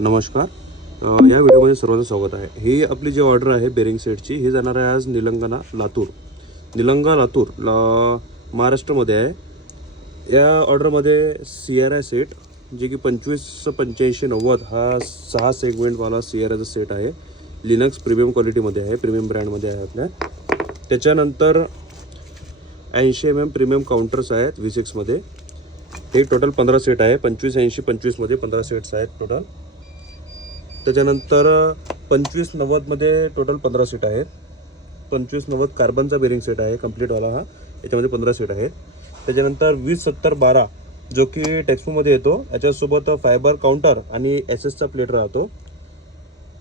नमस्कार. या व्हिडिओमध्ये सर्वांचं स्वागत आहे. ही आपली जी ऑर्डर आहे बेरिंग सेटची, ही जाणार आहे आज निलंगा लातूर महाराष्ट्रामध्ये आहे. या ऑर्डरमध्ये सिएरा सेट जे की 258590 हा 6 सेगमेंटवाला सिएराचा सेट आहे. लिनक्स प्रीमियम क्वालिटीमध्ये आहे, प्रीमियम ब्रँडमध्ये आहे आपल्या. त्याच्यानंतर 80 mm प्रीमियम काउंटर्स आहेत V6मध्ये. हे टोटल 15 सेट आहे. 2580-25मध्ये 15 सेट्स आहेत टोटल. त्याच्यानंतर 2590मध्ये टोटल 15 सेट आहेत. 2590 कार्बनचा बेरिंग सेट आहे कंप्लीटवाला हा, याच्यामध्ये 15 सेट आहेत. त्याच्यानंतर 2070-12 जो की टेक्सबुकमध्ये येतो, याच्यासोबत फायबर काउंटर आणि SS चा प्लेट राहतो.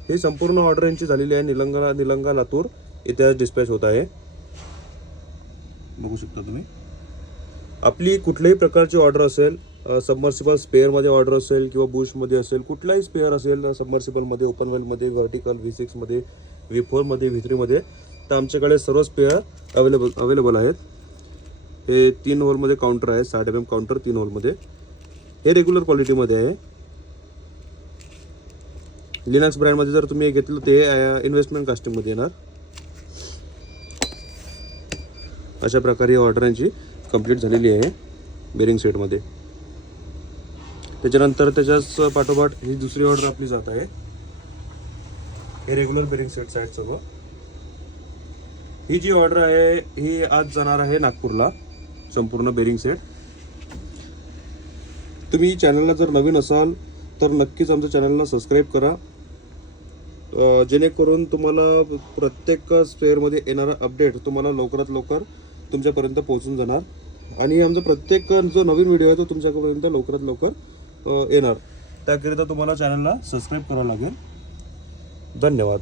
ही संपूर्ण ऑर्डर यांची झालेली आहे. निलंगा लातूर इथे आज डिस्पॅच होत आहे. बघू शकता तुम्ही. आपली कुठल्याही प्रकारची ऑर्डर असेल, सबमर्सिबल स्पेअरमध्ये ऑर्डर असेल किंवा बुशमध्ये असेल, कुठलाही स्पेअर असेल सबमर्सिबलमध्ये, ओपन वेलमध्ये, व्हर्टिकल, V6मध्ये, V4मध्ये, V3मध्ये, तर आमच्याकडे सर्व स्पेअर अवेलेबल आहेत. हे 3 होलमध्ये काउंटर आहे, 60 mm काउंटर 3 होलमध्ये. हे रेग्युलर क्वालिटीमध्ये आहे. लिनक्स ब्रँडमध्ये जर तुम्ही घेतलं ते इन्व्हेस्टमेंट कास्टिंगमध्ये येणार. अशा प्रकारे ऑर्डरांची कंप्लीट झालेली आहे बेरिंग सेटमध्ये. त्याच्यानंतर त्याच्याच पाठोपाठ ही दुसरी ऑर्डर आपली जात आहे. हे रेग्युलर बेरिंग सेट्स आहेत सर्व. ही जी ऑर्डर आहे ही आज जाणार आहे नागपूरला, संपूर्ण बेरिंग सेट. तुम्ही चॅनलला जर नवीन असाल तर नक्कीच आमच्या चॅनलला सबस्क्राईब करा, जेणेकरून तुम्हाला प्रत्येक स्पेअरमध्ये येणारा अपडेट तुम्हाला लवकरात लवकर तुमच्यापर्यंत पोहोचून जाणार. आणि आमचा प्रत्येक जो नवीन व्हिडिओ आहे तो तुमच्यापर्यंत लवकरात लवकर येणार. त्याकरिता तुम्हाला चॅनलला सबस्क्राईब करावं लागेल. धन्यवाद.